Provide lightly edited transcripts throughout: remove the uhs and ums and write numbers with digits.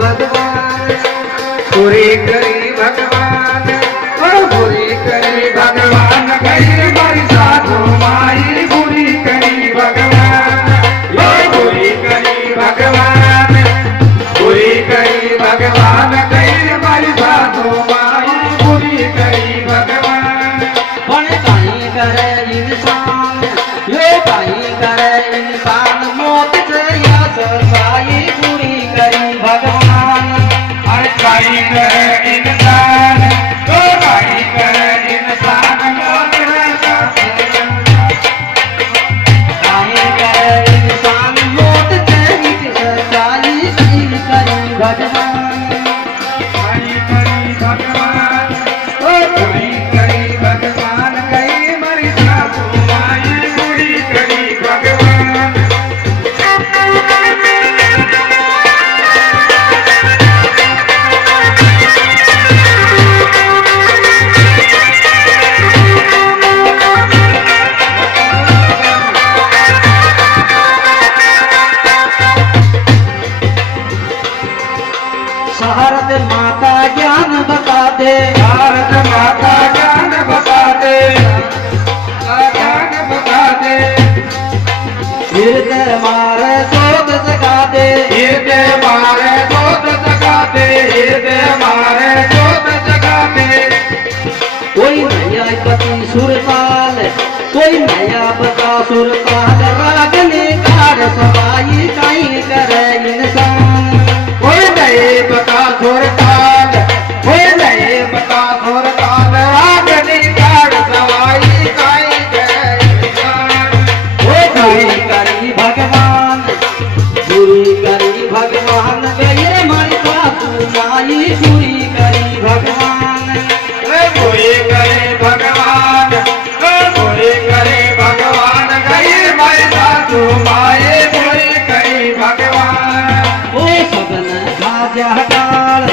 भगवान पूरी करी भगवान पूरी करी भगवान गई मारी साधु माई पूरी करी भगवान ये पूरी करी भगवान पूरी करी भगवान गई मारी साधु माई पूरी करी भगवान पण काई करे इंसान ये काई करे इंसान मौत से या सफाई पूरी करी भगवान और काई करे इंसान तो काई करे इंसान मौत काई करे इंसान मौत से ही सफाई सही करी भगवान काई करी भगवान पूरी करी भगवान गई मरी साधु माई पूरी करी भगवान भारत माता ज्ञान बता दे भारत माता ज्ञान बता दे ज्ञान बता दे हृदय मारे शोध जगा दे हृदय मारे शोध जगा दे हृदय मारे शोध जगा दे कोई नया पति सुरताल कोई नया बता सुरताल रागने कार सवाई काई करे इंसान कोई नए बता सुरताल कोई नए बता सुरताल रागनी कार सवाई काई करे इंसान वो पूरी करी भगवान पूरी करी भगवान गए मारी सासू माई पूरी करी भगवान पूरी करे भगवान पूरी करे भगवान गई माई सासू माए पूरी करी भगवान ओ सबन खाजा काल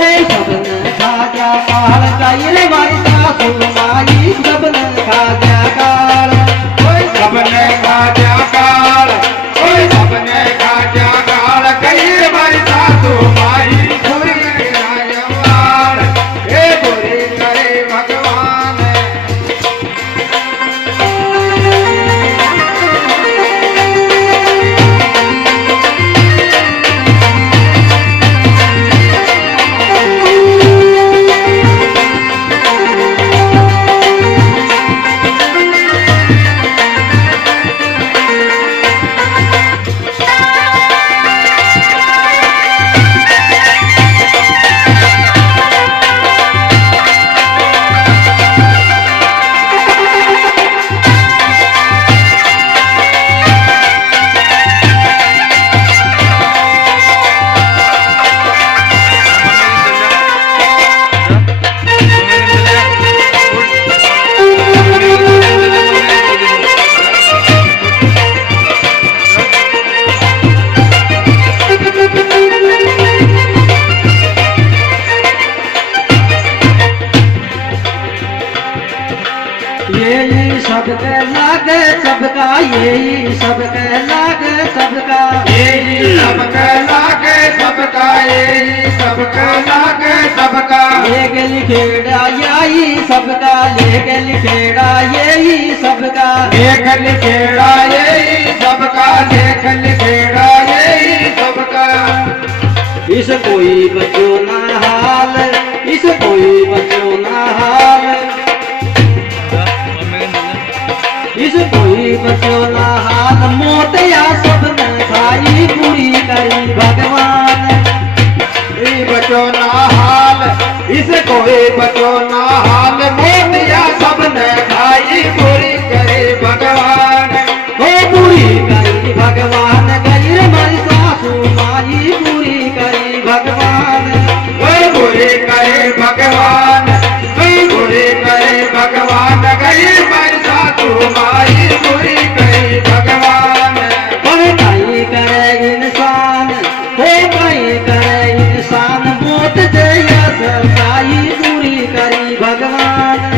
ओ सबन खाजा काल गए मारी सासू माई सबन खाजा काल कोई सबने खाजा काल कोई सबने खाजा काल गई माई सासू माई पूरी करे भगवान हे पूरी करे भगवान ये सबके लागे सबका ये सबके लागे सबका यही सबका लागे सबका यही सबका लागे सबका ले गली खेड़ा यही सबका ले गली खेड़ा यही सबका लेख लिखेड़ा यही सबका लेख लिखेड़ा यही सबका इस कोई बच्चों ना हाल इस कोई बच्चों ना हाल इस कोई बच्चों ना हाल मौत या सब न खाई पूरी करी भगवान ई बचो ना हाल इस कोई बचो ना हाल मोतिया सब ने खाई पूरी करे भगवान हो पूरी करी भगवान गई मारी सासू माई पूरी करी भगवान वो पूरी करे भगवान पूरी करे भगवान गई मारी सासू माई पूरी करे भगवान पर कई करे इंसान हो कई करे इंसान मौत से या सफाई पूरी करी भगवान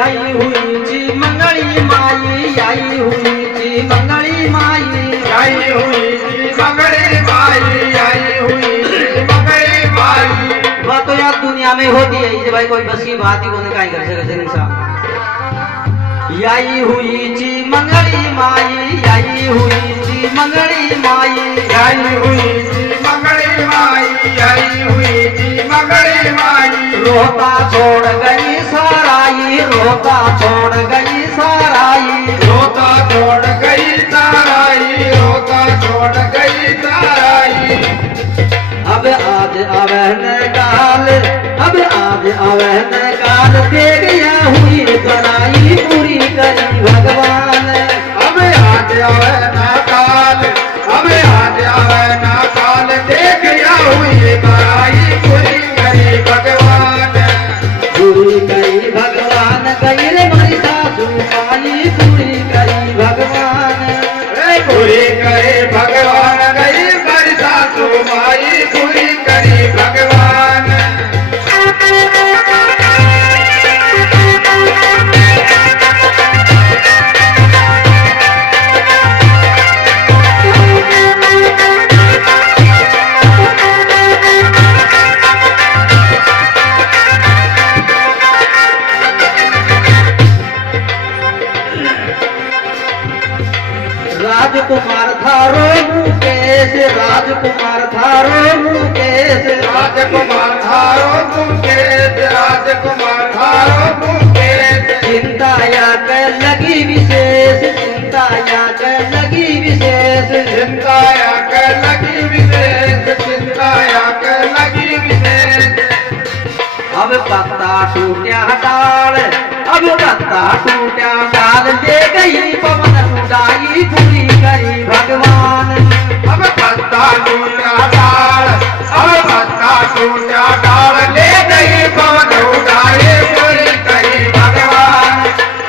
आई हुई जी मंगली माई, आई हुई जी मंगली माई। आई हुई जी मंगली माई, आई हुई जी मंगली माई। वह तो यार दुनिया में होती है इसे भाई, कोई बस की बात ही कोने काई कर सके इंसान। आई हुई जी मंगली माई, आई हुई जी मंगली माई। आई हुई जी मंगली माई, आई हुई जी मंगली माई। रोता छोड़ गई साराई, रोता छोड़ गई साराई। रोता छोड़ गई साराई, रोता छोड़ गई साराई। अब आज अवहन काल, अब आज अवहन काल, दे गया हुई कड़ाई पूरी करी भगवान। अब आज आवे ना काल, अब आज आवे ना काल, देख या हुई बड़ाई पूरी करी भगवान। पूरी करी भगवान, गई रे मेरी सासू माई, पूरी करी भगवान। पूरी करे भगवान, गई मेरी सासू माई, पूरी करी भगवान। राजकुमार था रो मुकेश, राजकुमार था रो मुकेश। राजकुमार थारो मुकेश, राजकुमार थारो मुकेश। चिंता या के लगी विशेष, चिंता या के लगी विशेष। चिंताया कर लगी विशेष, चिंताया कर लगी विशेष। अब पत्ता टूटा डाल, अब पत्ता टूटा डाल, ले गई पवन उड़ाई पूरी करी भगवान। अब पत्ता टूटा डाल, अब पत्ता टूटा डाल, ले गई पवन उड़ाए, पूरी करी भगवान।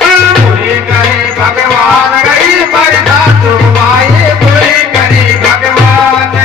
पूरी करी भगवान, गई बरसा तुमाए, पूरी करी भगवान।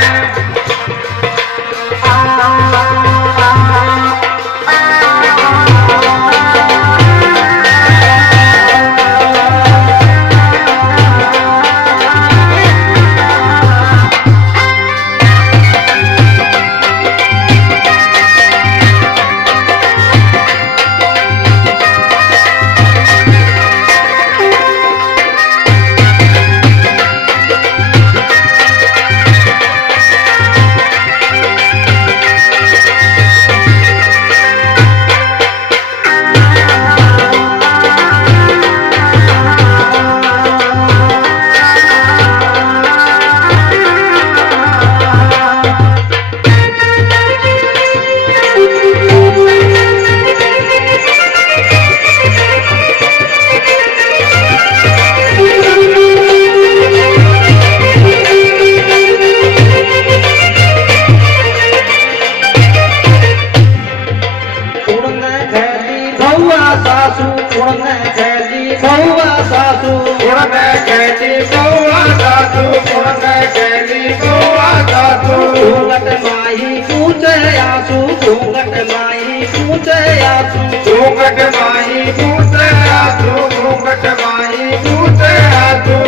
सासू, उड़ने खेली बहुआ सासू। उड़ने खेली बहुआ सासू, उड़ने खेली बहुआ सासू। घूंघट माही पूछे आंसू, घूंघट माही पूछे आंसू। घूंघट माही पूछे आंसू, घूंघट माही पूछे आंसू।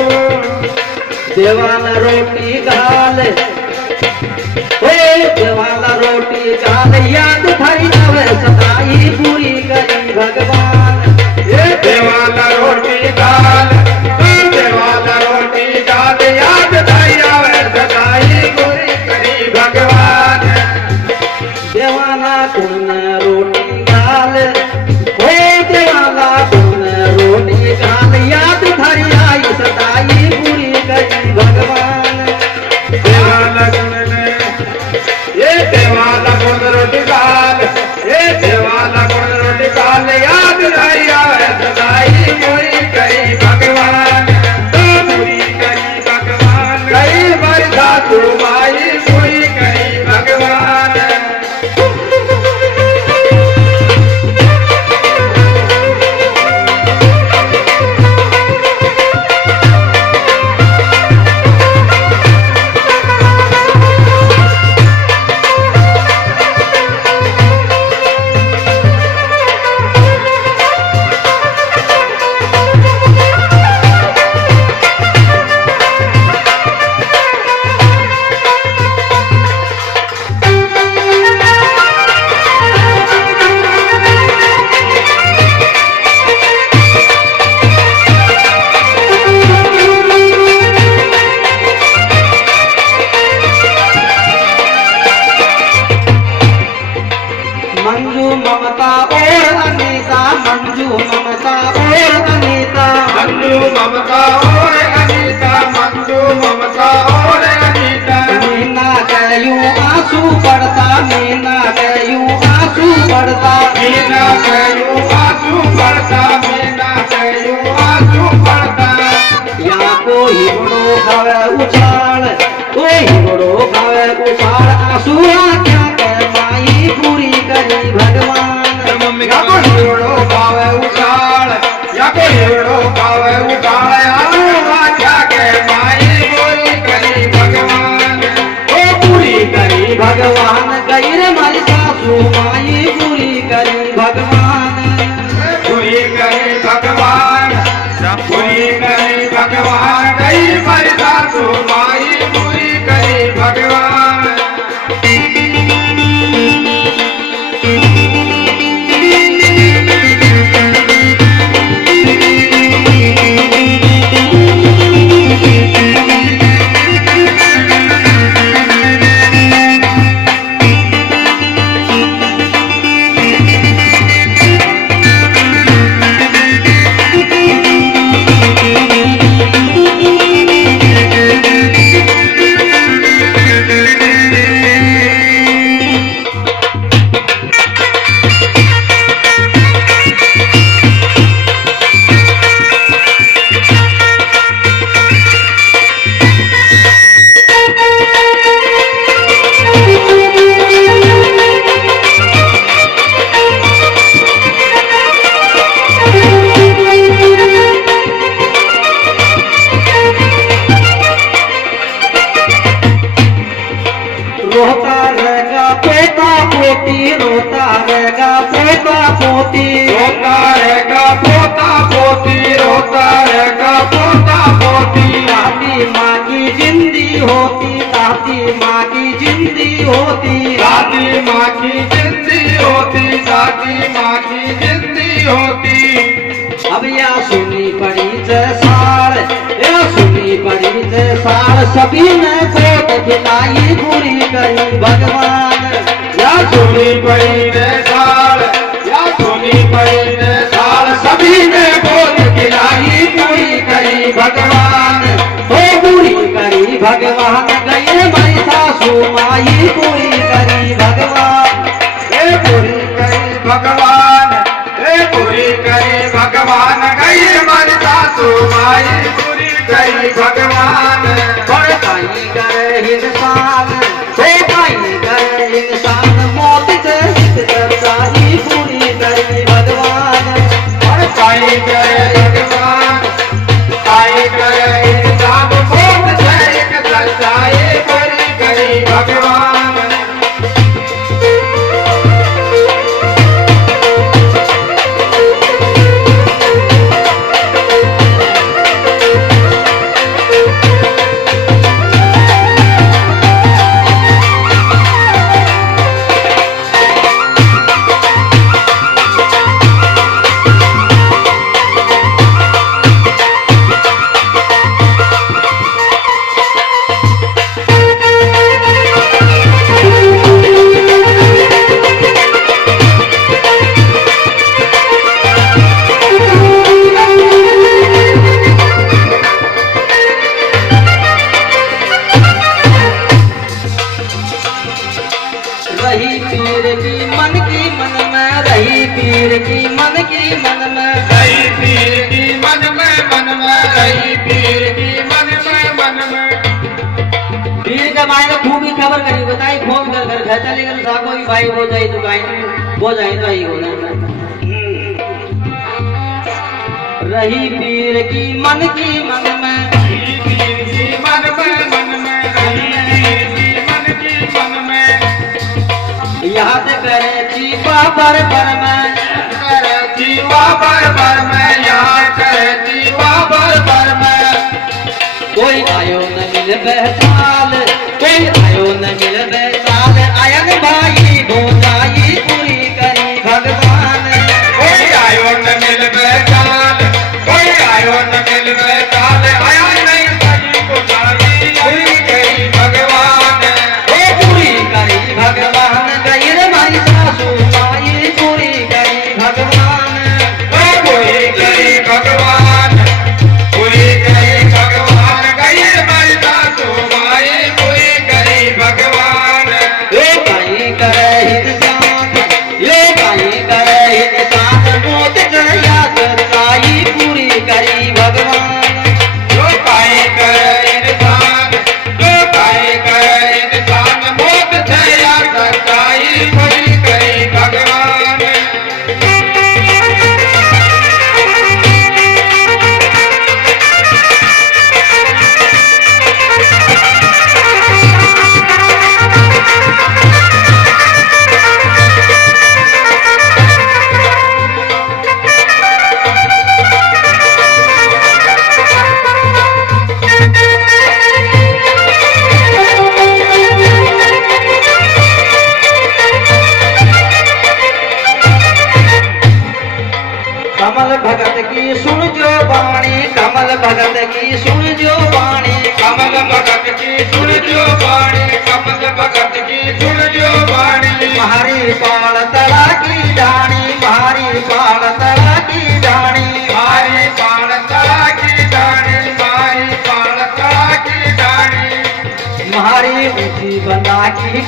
देवान रोटी गाल, देवाला रोटी गाल, याद भरी नवे सदाई पूरी करी भगवान। ये देवाला रोटी गाल, देवाला रोटी गाल, याद भरी नवे सदाई पूरी करी भगवान। देवाला कुन रोटी गाल, देवाला कुन रोटी गाल, याद भरी आई सदाई पूरी करी भगवान। ममता और अनीता, मंजू ममता और अनीता, मंजू ममता और अनीता। मीना कयूं आंसू पड़ता, मीना कयूं आंसू पड़ता, मीना कयूं आंसू पड़ता, मीना कयूं आंसू पड़ता। या कोई बड़ो खावे उछाल, कोई बड़ो खावे उछाल, आंसू क्या कर माई पूरी करी भगवान। या को हिवड़ो पावे उछाल, या को हिवड़ो पावे उछाल, आलू क्या के माई पूरी करी भगवान। ओ पूरी करी भगवान, गई रे मारी सासू माई पूरी करी भगवान। पूरी करी भगवान, पूरी करी भगवान, गई मारी सासू माई पूरी करी भगवान। रोता रहेगा पोता पोती, रोता रहेगा पोता पोती, रोता रहेगा पोता पोती, रोता रहेगा पोता पोती। दादी माँ की जिंदी होती, दादी माँ की जिंदी होती, दादी माँ की जिंदी होती, दादी माँ की जिंदी होती। अब या सुनी पड़ी जैसाल, या सुनी पड़ी जैसाल, सभी ने गोद खिलाई पूरी करी भगवान। या सुनी पड़ी ने साल, या सुनी पड़ी ने साल, सभी ने गोद खिलाई पूरी करी भगवान। हो पूरी करी भगवान, गई माई सासू माई पूरी करी भगवान। ए पूरी करी भगवान, ए पूरी करी भगवान, गई हमारी सासू माई पूरी करी भगवान। पर काई करे इंसान, हो काई करे इंसान, मौत से हित करताई पूरी करी भगवान। और काई करे भगवान, काई करे इंसान, मौत से एक सच्चाई पूरी करी भगवान। रही पीर की मन की मन में, रही पीर की मन की मन में, रही पीर की मन में, मन में रही पीर की मन में, मन में। पीर के मायने खूब ही खबर करी बताई, फोन कर कर घर चले गए साको ही भाई हो जाए तो काई हो जाए तो ही होना। रही पीर की मन में, रही पीर की मन में, मन में रही पीर की मन की मन में। याद करे चीपा पर में, करे जीवा बर में, याद करे जीवा बर में। कोई आयो न मिल बेताल, कोई आयो न मिल बेताल, आयन भाई भोजाई पूरी करी भगवान। कोई आयो न मिल बेताल, कोई आयो न मिल बेताल, आया नहीं सही बुझाई पूरी करी भगवान। ओ पूरी करी भगवान, गई रे माई सासू माई पूरी करी भगवान। कोई भगत की सुन जो बाणी कमल भगत की सुन जो बाणी कमल भगत की सुन जो बाणी कमल भगत की सुन जो बाणी मारी पाल तला की डाणी मारी पाल तला की डाणी मारी पाण तला की डाणी मारी पाण तला की डाणी मारी ऊंची बंदा की